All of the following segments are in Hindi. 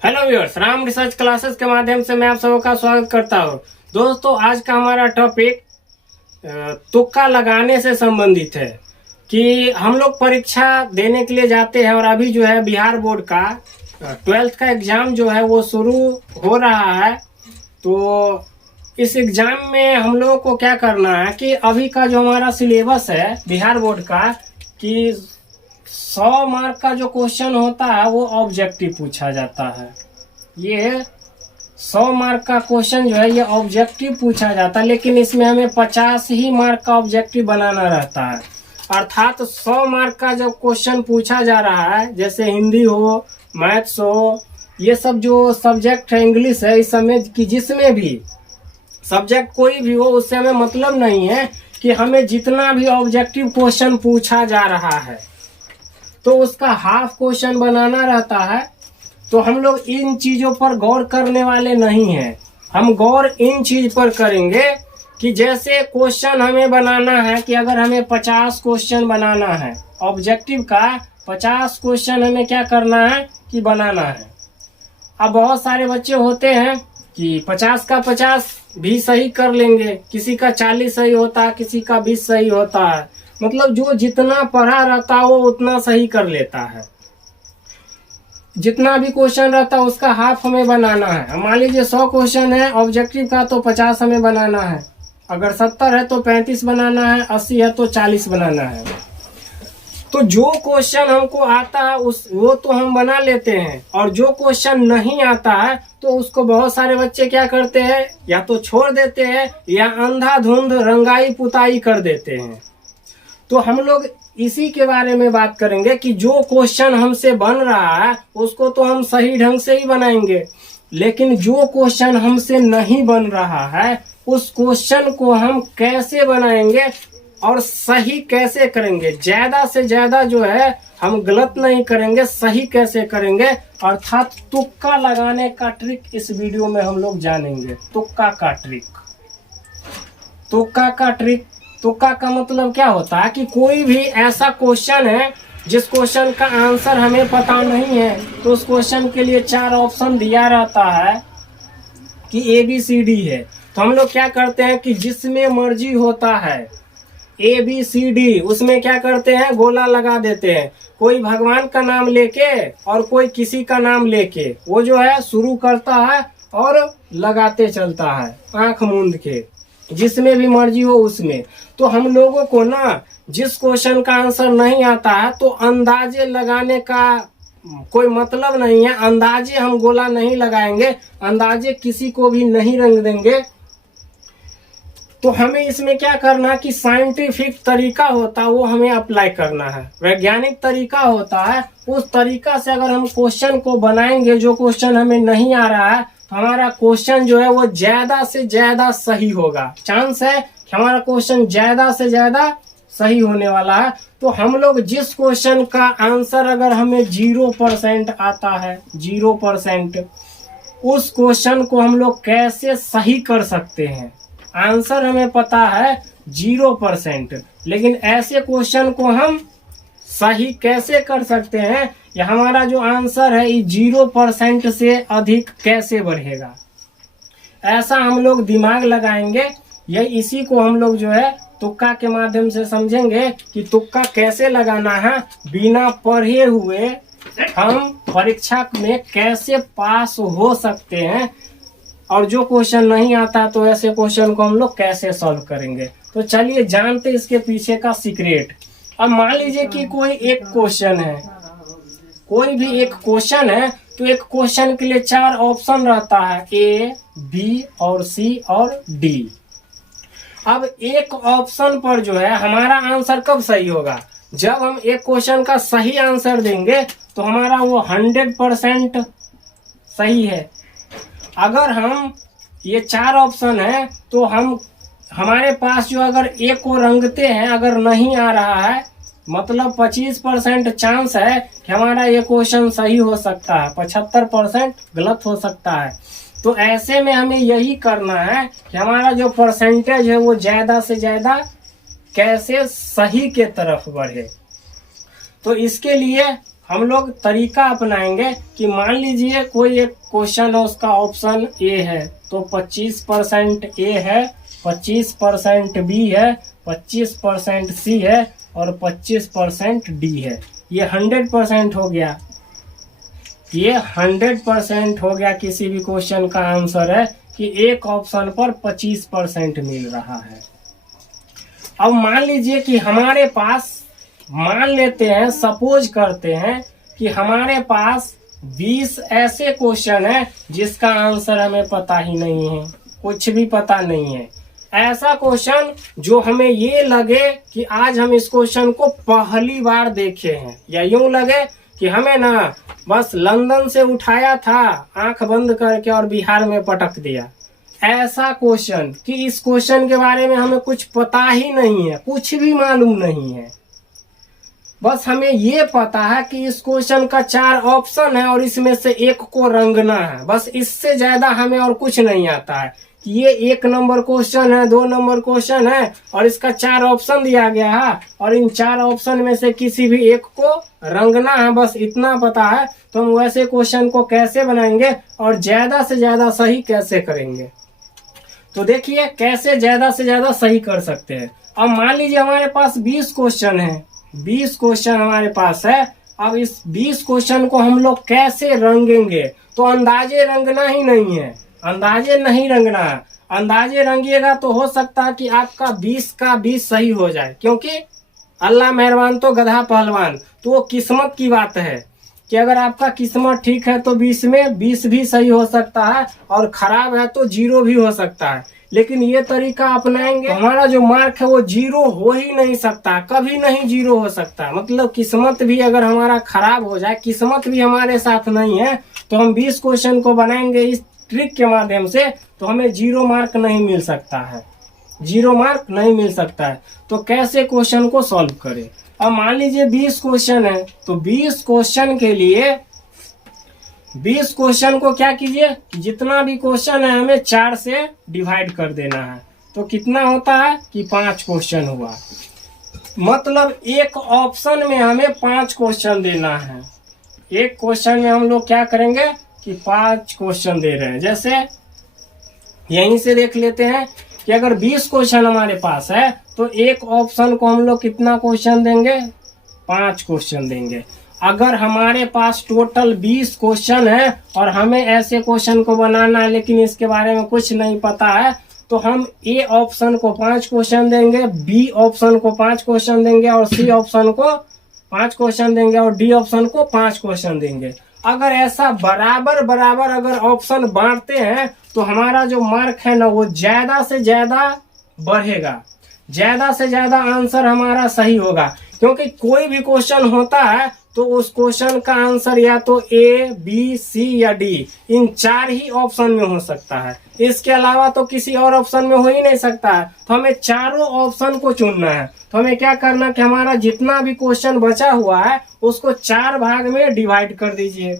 Hello viewers, Ram research classes के माध्यम से मैं आप सबों का स्वागत करता हूं। दोस्तों, आज का हमारा टॉपिक तुक्का लगाने से संबंधित है कि हम लोग परीक्षा देने के लिए जाते हैं और अभी जो है बिहार बोर्ड का 12th का एग्जाम जो है वो शुरू हो रहा है। तो इस एग्जाम में हम लोगों को क्या करना है कि अभी का जो हमारा सिलेबस है बिहार बोर्ड का कि 100 मार्क का जो क्वेश्चन होता है वो ऑब्जेक्टिव पूछा जाता है। ये 100 मार्क का क्वेश्चन जो है ये ऑब्जेक्टिव पूछा जाता है, लेकिन इसमें हमें 50 ही मार्क का ऑब्जेक्टिव बनाना रहता है। अर्थात 100 मार्क का जब क्वेश्चन पूछा जा रहा है, जैसे हिंदी हो, मैथ्स हो, ये सब जो सब्जेक्ट है, इंग्लिश है, इस समय की जिसमें भी सब्जेक्ट कोई भी हो उससे हमें मतलब नहीं है कि हमें जितना भी ऑब्जेक्टिव क्वेश्चन पूछा जा रहा है तो उसका हाफ क्वेश्चन बनाना रहता है। तो हम लोग इन चीजों पर गौर करने वाले नहीं हैं। हम गौर इन चीज पर करेंगे कि जैसे क्वेश्चन हमें बनाना है कि अगर हमें 50 क्वेश्चन बनाना है, ऑब्जेक्टिव का 50 क्वेश्चन हमें क्या करना है कि बनाना है। अब बहुत सारे बच्चे होते हैं कि 50 का 50 भी सही कर लेंगे, किसी का 40 सही होता है, किसी का 20 सही होता है। मतलब जो जितना पढ़ा रहता है वो उतना सही कर लेता है। जितना भी क्वेश्चन रहता है उसका हाफ हमें बनाना है। मान लीजिए 100 क्वेश्चन है ऑब्जेक्टिव का तो 50 हमें बनाना है। अगर 70 है तो 35 बनाना है, 80 है तो 40 बनाना है। तो जो क्वेश्चन हमको आता है वो तो हम बना लेते हैं, और जो क्वेश्चन नहीं आता है तो उसको बहुत सारे बच्चे क्या करते हैं, या तो छोड़ देते हैं या अंधाधुंध रंगाई पुताई कर देते हैं। तो हम लोग इसी के बारे में बात करेंगे कि जो क्वेश्चन हमसे बन रहा है उसको तो हम सही ढंग से ही बनाएंगे, लेकिन जो क्वेश्चन हमसे नहीं बन रहा है उस क्वेश्चन को हम कैसे बनाएंगे और सही कैसे करेंगे। ज्यादा से ज्यादा जो है हम गलत नहीं करेंगे, सही कैसे करेंगे, अर्थात तुक्का लगाने का ट्रिक इस वीडियो में हम लोग जानेंगे। तुक्का का ट्रिक। तुक्का का ट्रिक, तुक्का का मतलब क्या होता है कि कोई भी ऐसा क्वेश्चन है जिस क्वेश्चन का आंसर हमें पता नहीं है तो उस क्वेश्चन के लिए 4 ऑप्शन दिया रहता है कि ABCD है। तो हम लोग क्या करते हैं कि जिसमें मर्जी होता है ABCD, उसमें क्या करते हैं गोला लगा देते हैं। कोई भगवान का नाम लेके और कोई किसी का नाम लेके वो जो है शुरू करता है और लगाते चलता है आंख मूंद के, जिसमें भी मर्जी हो उसमें। तो हम लोगों को ना जिस क्वेश्चन का आंसर नहीं आता है तो अंदाजे लगाने का कोई मतलब नहीं है। अंदाजे हम गोला नहीं लगाएंगे, अंदाजे किसी को भी नहीं रंग देंगे। तो हमें इसमें क्या करना है कि साइंटिफिक तरीका होता है वो हमें अप्लाई करना है, वैज्ञानिक तरीका होता है। उस तरीका से अगर हम क्वेश्चन को बनाएंगे, जो क्वेश्चन हमें नहीं आ रहा है, तो हमारा क्वेश्चन जो है वो ज्यादा से ज्यादा सही होगा। चांस है कि हमारा क्वेश्चन ज्यादा से ज्यादा सही होने वाला है। तो हम लोग जिस क्वेश्चन का आंसर अगर हमें 0% आता है, 0%, उस क्वेश्चन को हम लोग कैसे सही कर सकते हैं। आंसर हमें पता है 0%, लेकिन ऐसे क्वेश्चन को हम सही कैसे कर सकते हैं, या हमारा जो आंसर है 0% से अधिक कैसे बढ़ेगा, ऐसा हम लोग दिमाग लगाएंगे। ये इसी को हम लोग जो है तुक्का के माध्यम से समझेंगे कि तुक्का कैसे लगाना है। बिना पढ़े हुए हम परीक्षा में कैसे पास हो सकते हैं, और जो क्वेश्चन नहीं आता तो ऐसे क्वेश्चन को हम लोग कैसे सॉल्व करेंगे। तो चलिए जानते इसके पीछे का सीक्रेट। अब मान लीजिए कि कोई एक क्वेश्चन है, कोई भी एक क्वेश्चन है, तो एक क्वेश्चन के लिए 4 ऑप्शन रहता है, A, B और C और D। अब एक ऑप्शन पर जो है हमारा आंसर कब सही होगा, जब हम एक क्वेश्चन का सही आंसर देंगे तो हमारा वो 100% सही है। अगर हम ये 4 ऑप्शन है तो हमारे पास जो अगर एक को रंगते हैं, अगर नहीं आ रहा है, मतलब 25% चांस है कि हमारा ये क्वेश्चन सही हो सकता है, 75% गलत हो सकता है। तो ऐसे में हमें यही करना है कि हमारा जो परसेंटेज है वो ज्यादा से ज्यादा कैसे सही के तरफ बढ़े। तो इसके लिए हम लोग तरीका अपनाएंगे कि मान लीजिए कोई एक क्वेश्चन है, उसका ऑप्शन ए है, तो 25% ए है, 25% बी है, 25% सी है और 25% डी है। ये 100% हो गया, ये 100% हो गया। किसी भी क्वेश्चन का आंसर है कि एक ऑप्शन पर 25% मिल रहा है। अब मान लीजिए कि हमारे पास, मान लेते हैं, सपोज करते हैं कि हमारे पास 20 ऐसे क्वेश्चन है जिसका आंसर हमें पता ही नहीं है, कुछ भी पता नहीं है। ऐसा क्वेश्चन जो हमें ये लगे कि आज हम इस क्वेश्चन को पहली बार देखे हैं, या यूं लगे कि हमें ना बस लंदन से उठाया था आंख बंद करके और बिहार में पटक दिया। ऐसा क्वेश्चन कि इस क्वेश्चन के बारे में हमें कुछ पता ही नहीं है, कुछ भी मालूम नहीं है, बस हमें ये पता है कि इस क्वेश्चन का 4 ऑप्शन है और इसमें से एक को रंगना है, बस इससे ज्यादा हमें और कुछ नहीं आता है कि ये 1 नंबर क्वेश्चन है, 2 नंबर क्वेश्चन है और इसका 4 ऑप्शन दिया गया है और इन 4 ऑप्शन में से किसी भी एक को रंगना है, बस इतना पता है। तो हम वैसे क्वेश्चन को कैसे बनाएंगे और ज्यादा से ज्यादा सही कैसे करेंगे, तो देखिए कैसे ज्यादा से ज्यादा सही कर सकते हैं। अब मान लीजिए हमारे पास 20 क्वेश्चन है, 20 क्वेश्चन हमारे पास है। अब इस 20 क्वेश्चन को हम लोग कैसे रंगेंगे, तो अंदाजे रंगना ही नहीं है, अंदाजे नहीं रंगना है। अंदाजे रंगिएगा तो हो सकता है कि आपका 20 का 20 सही हो जाए, क्योंकि अल्लाह मेहरबान तो गधा पहलवान, तो वो किस्मत की बात है कि अगर आपका किस्मत ठीक है तो 20 में 20 भी सही हो सकता है और खराब है तो 0 भी हो सकता है। लेकिन ये तरीका अपनाएंगे तो हमारा जो मार्क है वो 0 हो ही नहीं सकता, कभी नहीं 0 हो सकता। मतलब किस्मत भी अगर हमारा खराब हो जाए, किस्मत भी हमारे साथ नहीं है, तो हम 20 क्वेश्चन को बनाएंगे इस ट्रिक के माध्यम से, तो हमें 0 मार्क नहीं मिल सकता है, 0 मार्क नहीं मिल सकता है। तो कैसे क्वेश्चन को सॉल्व करें। अब मान लीजिए 20 क्वेश्चन है, तो 20 क्वेश्चन के लिए 20 क्वेश्चन को क्या कीजिए, जितना भी क्वेश्चन है हमें 4 से डिवाइड कर देना है। तो कितना होता है कि 5 क्वेश्चन हुआ, मतलब एक ऑप्शन में हमें 5 क्वेश्चन देना है। एक क्वेश्चन में हम लोग क्या करेंगे कि 5 क्वेश्चन दे रहे हैं। जैसे यहीं से देख लेते हैं कि अगर 20 क्वेश्चन हमारे पास है तो एक ऑप्शन को हम लोग कितना क्वेश्चन देंगे, 5 क्वेश्चन देंगे। अगर हमारे पास टोटल 20 क्वेश्चन है और हमें ऐसे क्वेश्चन को बनाना है लेकिन इसके बारे में कुछ नहीं पता है, तो हम ए ऑप्शन को 5 क्वेश्चन देंगे, बी ऑप्शन को 5 क्वेश्चन देंगे और सी ऑप्शन को 5 क्वेश्चन देंगे और डी ऑप्शन को 5 क्वेश्चन देंगे। अगर ऐसा बराबर बराबर अगर ऑप्शन बांटते हैं तो हमारा जो मार्क है ना वो ज्यादा से ज्यादा बढ़ेगा, ज्यादा से ज्यादा आंसर हमारा सही होगा। क्योंकि कोई भी क्वेश्चन होता है तो उस क्वेश्चन का आंसर या तो ए, बी, सी या डी, इन 4 ही ऑप्शन में हो सकता है, इसके अलावा तो किसी और ऑप्शन में हो ही नहीं सकता है। तो हमें चारों ऑप्शन को चुनना है। तो हमें क्या करना कि हमारा जितना भी क्वेश्चन बचा हुआ है उसको 4 भाग में डिवाइड कर दीजिए,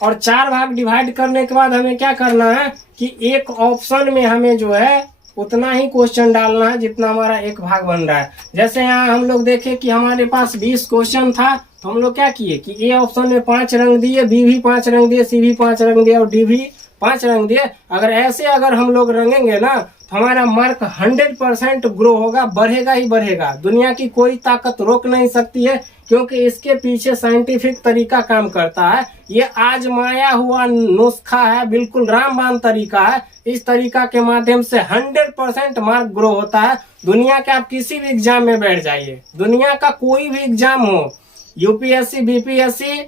और 4 भाग डिवाइड करने के बाद हमें क्या करना है कि एक ऑप्शन में हमें जो है उतना ही क्वेश्चन डालना है जितना हमारा एक भाग बन रहा है। जैसे यहाँ हम लोग देखें कि हमारे पास 20 क्वेश्चन था, तो हम लोग क्या किए कि ए ऑप्शन में 5 रंग दिए, बी भी 5 रंग दिए, सी भी 5 रंग दिए और डी भी 5 रंग दिए। अगर ऐसे अगर हम लोग रंगेंगे ना तो हमारा मार्क 100% ग्रो होगा, बढ़ेगा ही बढ़ेगा। दुनिया की कोई ताकत रोक नहीं सकती है, क्योंकि इसके पीछे साइंटिफिक तरीका काम करता है। ये आजमाया हुआ नुस्खा है, बिल्कुल रामबाण तरीका है। इस तरीका के माध्यम से 100% मार्क ग्रो होता है। दुनिया के आप किसी भी एग्जाम में बैठ जाइए, दुनिया का कोई भी एग्जाम हो, यूपीएससी, बीपीएससी,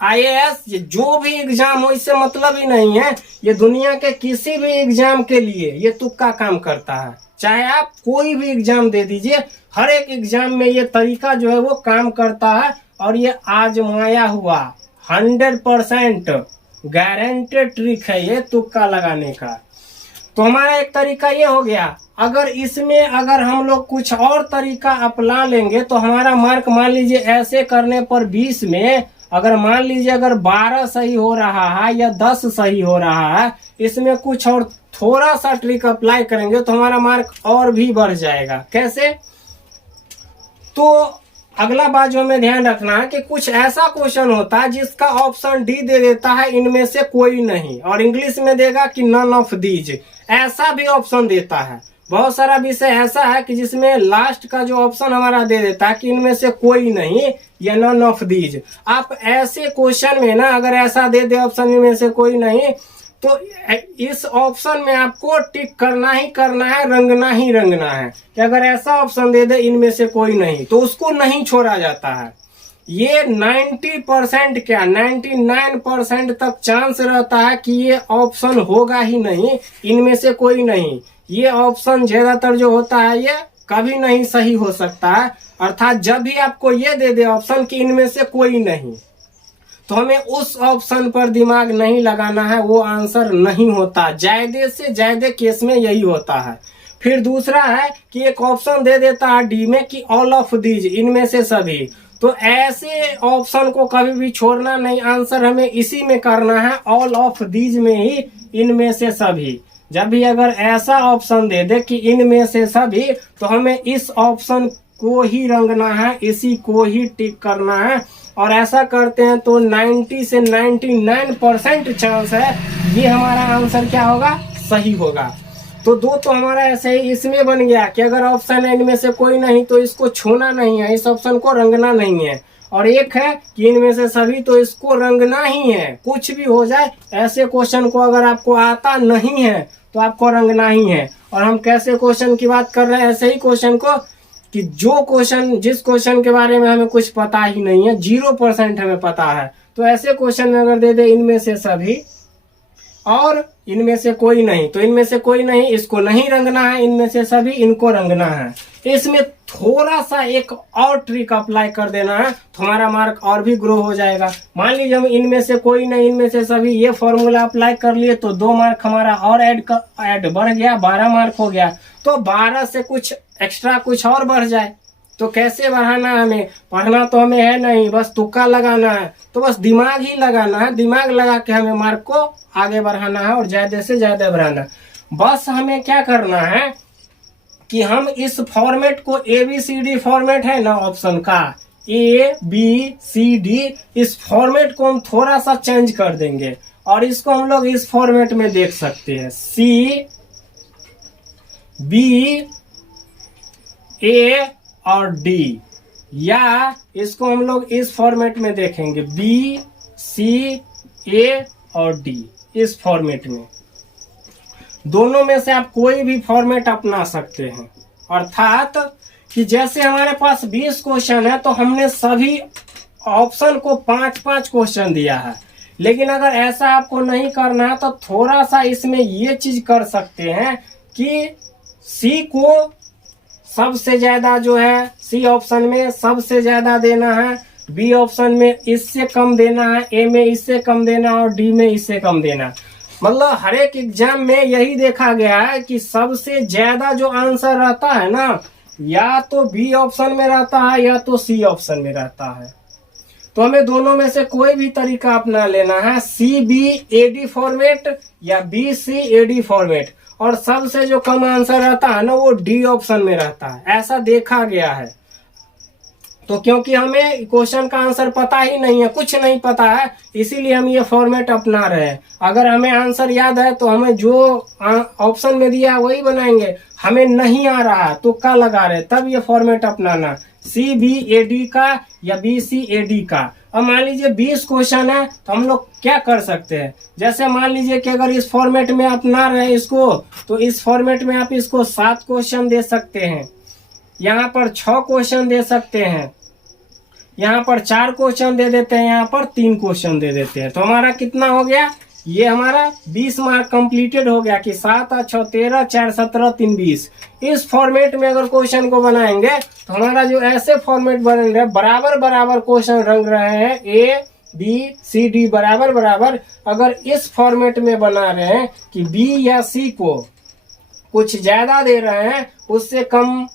आईएएस, जो भी एग्जाम हो, इससे मतलब ही नहीं है। ये दुनिया के किसी भी एग्जाम के लिए ये तुक्का काम करता है। चाहे आप कोई भी एग्जाम दे दीजिए, हर एक एग्जाम में ये तरीका जो है वो काम करता है, और ये आजमाया हुआ 100% गारंटेड ट्रिक है ये तुक्का लगाने का। तो हमारा एक तरीका ये हो गया। अगर इसमें अगर हम लोग कुछ और तरीका अपना लेंगे तो हमारा मार्क, मान लीजिए ऐसे करने पर 20 में अगर मान लीजिए अगर 12 सही हो रहा है या 10 सही हो रहा है, इसमें कुछ और थोड़ा सा ट्रिक अप्लाई करेंगे तो हमारा मार्क और भी बढ़ जाएगा। कैसे? तो अगला बात जो हमें ध्यान रखना है कि कुछ ऐसा क्वेश्चन होता है जिसका ऑप्शन डी दे देता है इनमें से कोई नहीं, और इंग्लिश में देगा कि नन ऑफ दीज, ऐसा भी ऑप्शन देता है। बहुत सारा विषय ऐसा है कि जिसमें लास्ट का जो ऑप्शन हमारा दे देता है कि इनमें से कोई नहीं या नन ऑफ दीज। आप ऐसे क्वेश्चन में ना अगर ऐसा दे दे ऑप्शन इनमें से कोई नहीं, तो इस ऑप्शन में आपको टिक करना ही करना है, रंगना ही रंगना है कि अगर ऐसा ऑप्शन दे दे इनमें से कोई नहीं तो उसको नहीं छोड़ा जाता है। ये 90% क्या 99% तक चांस रहता है कि ये ऑप्शन होगा ही नहीं, इनमें से कोई नहीं। ये ऑप्शन ज्यादातर जो होता है ये कभी नहीं सही हो सकता है। अर्थात जब भी आपको ये दे दे ऑप्शन कि इनमें से कोई नहीं, तो हमें उस ऑप्शन पर दिमाग नहीं लगाना है, वो आंसर नहीं होता। ज्यादा से ज्यादा केस में यही होता है। फिर दूसरा है कि एक ऑप्शन दे देता है डी में कि ऑल ऑफ दीज, इनमें से सभी। तो ऐसे ऑप्शन को कभी भी छोड़ना नहीं, आंसर हमें इसी में करना है, ऑल ऑफ दीज में ही, इनमें से सभी। जब भी अगर ऐसा ऑप्शन दे दे कि इनमें से सभी, तो हमें इस ऑप्शन को ही रंगना है, इसी को ही टिक करना है। और ऐसा करते हैं तो 90 से 99% चांस है ये हमारा आंसर क्या होगा, सही होगा। तो दो तो हमारा ऐसे ही इसमें बन गया कि अगर ऑप्शन है इनमें से कोई नहीं तो इसको छूना नहीं है, इस ऑप्शन को रंगना नहीं है। और एक है कि इनमें से सभी, तो इसको रंगना ही है, कुछ भी हो जाए। ऐसे क्वेश्चन को अगर आपको आता नहीं है तो आपको रंगना ही है। और हम कैसे क्वेश्चन की बात कर रहे हैं, ऐसे ही क्वेश्चन को कि जो क्वेश्चन, जिस क्वेश्चन के बारे में हमें कुछ पता ही नहीं है, 0% हमें पता है, तो ऐसे क्वेश्चन में अगर दे दे इनमें से सभी और इनमें से कोई नहीं, तो इनमें से कोई नहीं इसको नहीं रंगना है, इनमें से सभी इनको रंगना है। इसमें थोड़ा सा एक और ट्रिक अप्लाई कर देना है तो हमारा मार्क और भी ग्रो हो जाएगा। मान लीजिए हम इनमें से कोई नहीं, इनमें से सभी, ये फॉर्मूला अप्लाई कर लिए तो 2 मार्क हमारा और ऐड बढ़ गया, 12 मार्क हो गया। तो 12 से कुछ एक्स्ट्रा कुछ और बढ़ जाए, तो कैसे बढ़ाना है, हमें पढ़ना तो हमें है नहीं, बस तुक्का लगाना है। तो बस दिमाग ही लगाना है, दिमाग लगा के हमें मार्क को आगे बढ़ाना है और ज्यादा से ज्यादा बढ़ाना है। बस हमें क्या करना है कि हम इस फॉर्मेट को ABCD फॉर्मेट है ना ऑप्शन का, ABCD, इस फॉर्मेट को हम थोड़ा सा चेंज कर देंगे और इसको हम लोग इस फॉर्मेट में देख सकते हैं, CBA और D, या इसको हम लोग इस फॉर्मेट में देखेंगे BCA और D, इस फॉर्मेट में। दोनों में से आप कोई भी फॉर्मेट अपना सकते हैं। अर्थात कि जैसे हमारे पास 20 क्वेश्चन है तो हमने सभी ऑप्शन को 5-5 क्वेश्चन दिया है। लेकिन अगर ऐसा आपको नहीं करना है तो थोड़ा सा इसमें ये चीज कर सकते हैं कि सी को सबसे ज्यादा जो है, सी ऑप्शन में सबसे ज्यादा देना है, बी ऑप्शन में इससे कम देना है, ए में इससे कम देना और डी में इससे कम देना। मतलब हर एक एग्जाम में यही देखा गया है कि सबसे ज्यादा जो आंसर रहता है ना, या तो बी ऑप्शन में रहता है या तो सी ऑप्शन में रहता है। तो हमें दोनों में से कोई भी तरीका अपना लेना है, CBAD फॉर्मेट या BCAD फॉर्मेट। और सबसे जो कम आंसर रहता है ना वो डी ऑप्शन में रहता है, ऐसा देखा गया है। तो क्योंकि हमें क्वेश्चन का आंसर पता ही नहीं है, कुछ नहीं पता है, इसीलिए हम ये फॉर्मेट अपना रहे हैं। अगर हमें आंसर याद है तो हमें जो ऑप्शन में दिया है वही बनाएंगे, हमें नहीं आ रहा तुक्का लगा रहे, तब ये फॉर्मेट अपनाना, CBAD का या BCAD का। अब मान लीजिए 20 क्वेश्चन है तो हम लोग क्या कर सकते हैं, जैसे मान लीजिए कि अगर इस फॉर्मेट में आप ना रहे इसको, तो इस फॉर्मेट में आप इसको 7 क्वेश्चन दे सकते हैं, यहाँ पर 6 क्वेश्चन दे सकते हैं, यहाँ पर 4 क्वेश्चन दे देते हैं, यहाँ पर 3 क्वेश्चन दे देते हैं। तो हमारा कितना हो गया, ये हमारा 20 मार्क कंप्लीटेड हो गया कि 7 और 6 13, 4 17, 3 20। इस फॉर्मेट में अगर क्वेश्चन को बनाएंगे तो हमारा जो ऐसे फॉर्मेट बन रहे हैं, बराबर बराबर क्वेश्चन रंग रहे हैं, ABCD बराबर बराबर। अगर इस फॉर्मेट में बना रहे हैं कि B या C को कुछ ज्यादा दे रहे हैं, उससे कम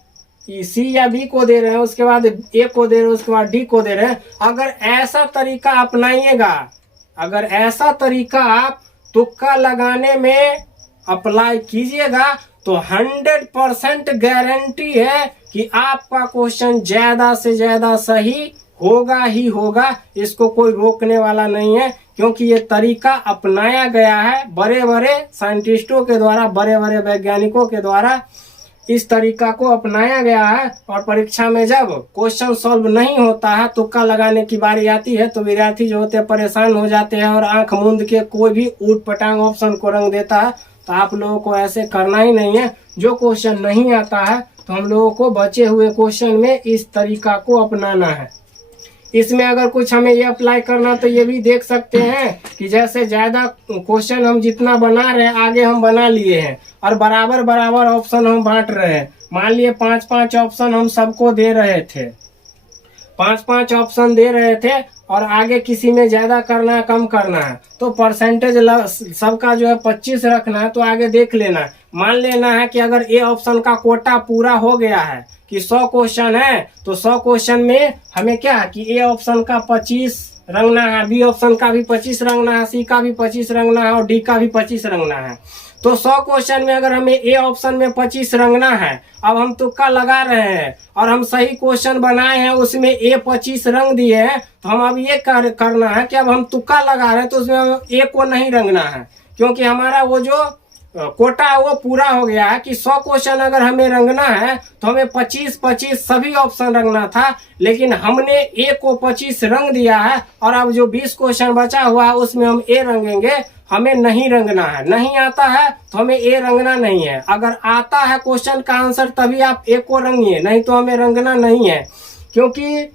C या B को दे रहे हैं, उसके बाद A को दे रहे हैं, उसके बाद D को दे रहे हैं, अगर ऐसा तरीका अपनाइएगा, अगर ऐसा तरीका आप तुक्का लगाने में अप्लाई कीजिएगा तो 100% गारंटी है कि आपका क्वेश्चन ज्यादा से ज्यादा सही होगा ही होगा, इसको कोई रोकने वाला नहीं है, क्योंकि ये तरीका अपनाया गया है बड़े बड़े साइंटिस्टों के द्वारा, बड़े बड़े वैज्ञानिकों के द्वारा इस तरीका को अपनाया गया है। और परीक्षा में जब क्वेश्चन सॉल्व नहीं होता है, तुक्का लगाने की बारी आती है, तो विद्यार्थी जो होते हैं परेशान हो जाते हैं और आंख मूंद के कोई भी ऊट पटांग ऑप्शन को रंग देता है। तो आप लोगों को ऐसे करना ही नहीं है। जो क्वेश्चन नहीं आता है तो हम लोगों को बचे हुए क्वेश्चन में इस तरीका को अपनाना है। इसमें अगर कुछ हमें ये अप्लाई करना तो ये भी देख सकते हैं कि जैसे ज्यादा क्वेश्चन हम जितना बना रहे हैं आगे हम बना लिए हैं और बराबर बराबर ऑप्शन हम बांट रहे हैं। मान लिए 5-5 ऑप्शन हम सबको दे रहे थे, 5-5 ऑप्शन दे रहे थे और आगे किसी में ज्यादा करना है कम करना है तो परसेंटेज सबका जो है 25 रखना है। तो आगे देख लेना है, मान लेना है कि अगर ए ऑप्शन का कोटा पूरा हो गया है कि 100 क्वेश्चन है तो 100 क्वेश्चन में हमें क्या है कि ए ऑप्शन का 25 रंगना है, बी ऑप्शन का भी 25 रंगना है, सी का भी 25 रंगना है और डी का भी 25 रंगना है। तो 100 क्वेश्चन में अगर हमें ए ऑप्शन में 25 रंगना है, अब हम तुक्का लगा रहे हैं और हम सही क्वेश्चन बनाए हैं उसमें ए 25 रंग दिए हैं, तो हम अब ये करना है कि अब हम तुक्का लगा रहे हैं तो उसमें हम ए को नहीं रंगना है, क्योंकि हमारा वो जो कोटा है वो पूरा हो गया है कि 100 क्वेश्चन अगर हमें रंगना है तो हमें 25-25 सभी ऑप्शन रंगना था, लेकिन हमने ए को 25 रंग दिया है और अब जो 20 क्वेश्चन बचा हुआ है उसमें हम ए रंगेंगे, हमें नहीं रंगना है। नहीं आता है तो हमें ए रंगना नहीं है। अगर आता है क्वेश्चन का आंसर तभी आप ए को रंगिए, नहीं तो हमें रंगना नहीं है, क्योंकि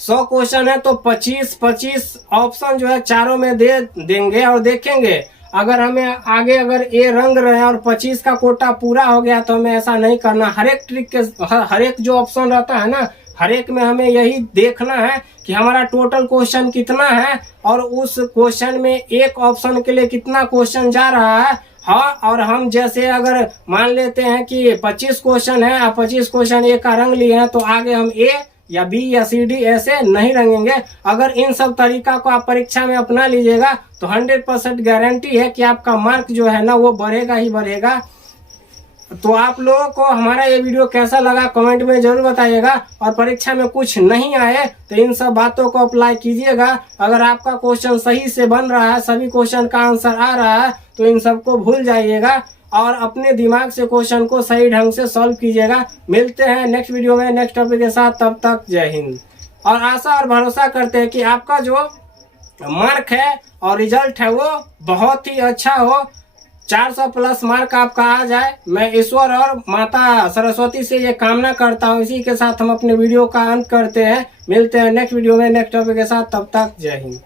100 क्वेश्चन है तो 25-25 ऑप्शन जो है चारों में दे देंगे और देखेंगे अगर हमें आगे अगर ए रंग रहे हैं और 25 का कोटा पूरा हो गया तो हमें ऐसा नहीं करना। हर एक ट्रिक के हर एक जो ऑप्शन रहता है ना, हर एक में हमें यही देखना है कि हमारा टोटल क्वेश्चन कितना है और उस क्वेश्चन में एक ऑप्शन के लिए कितना क्वेश्चन जा रहा है। हाँ, और हम जैसे अगर मान लेते हैं कि 25 क्वेश्चन है और 25 क्वेश्चन ए का रंग लिए हैं तो आगे हम ए या बी या सी डी ऐसे नहीं रंगेंगे। अगर इन सब तरीका को आप परीक्षा में अपना लीजिएगा तो 100% गारंटी है कि आपका मार्क जो है ना वो बढ़ेगा ही बढ़ेगा। तो आप लोगों को हमारा ये वीडियो कैसा लगा कमेंट में जरूर बताइएगा, और परीक्षा में कुछ नहीं आए तो इन सब बातों को अप्लाई कीजिएगा। अगर आपका क्वेश्चन सही से बन रहा है, सभी क्वेश्चन का आंसर आ रहा है, तो इन सबको भूल जाइएगा और अपने दिमाग से क्वेश्चन को सही ढंग से सॉल्व कीजिएगा। मिलते हैं नेक्स्ट वीडियो में नेक्स्ट टॉपिक के साथ, तब तक जय हिंद। और आशा और भरोसा करते हैं कि आपका जो मार्क है और रिजल्ट है वो बहुत ही अच्छा हो, 400+ मार्क आपका आ जाए। मैं ईश्वर और माता सरस्वती से ये कामना करता हूँ। इसी के साथ हम अपने वीडियो का अंत करते हैं। मिलते हैं नेक्स्ट वीडियो में नेक्स्ट टॉपिक के साथ, तब तक जय हिंद।